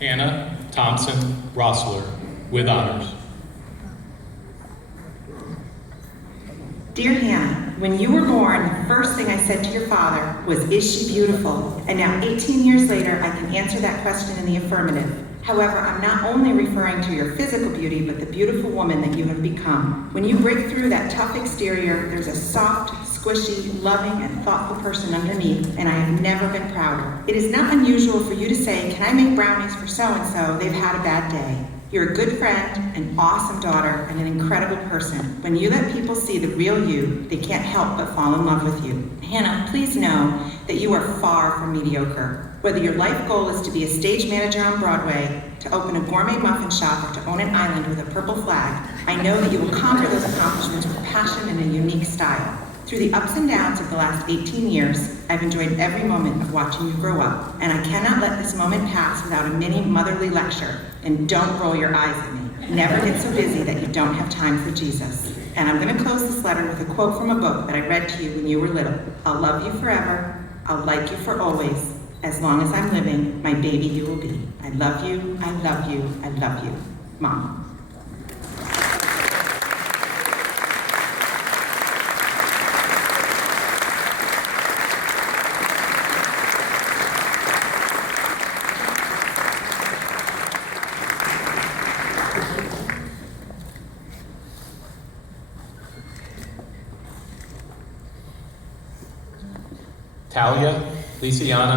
Hannah Thompson Rossler, with honors. Dear Hannah, when you were born, the first thing I said to your father was, "Is she beautiful?" And now 18 years later, I can answer that question in the affirmative. However, I'm not only referring to your physical beauty, but the beautiful woman that you have become. When you break through that tough exterior, there's a soft, squishy, loving, and thoughtful person underneath, and I have never been prouder. It is not unusual for you to say, "Can I make brownies for so-and-so? They've had a bad day." You're a good friend, an awesome daughter, and an incredible person. When you let people see the real you, they can't help but fall in love with you. Hannah, please know that you are far from mediocre. Whether your life goal is to be a stage manager on Broadway, to open a gourmet muffin shop, or to own an island with a purple flag, I know that you will conquer those accomplishments with passion and a unique style. Through the ups and downs of the last 18 years, I've enjoyed every moment of watching you grow up, and I cannot let this moment pass without a mini motherly lecture. And don't roll your eyes at me. Never get so busy that you don't have time for Jesus. And I'm going to close this letter with a quote from a book that I read to you when you were little. "I'll love you forever. I'll like you for always. As long as I'm living, my baby you will be. I love you, I love you, I love you. Mom." Talia Lisiana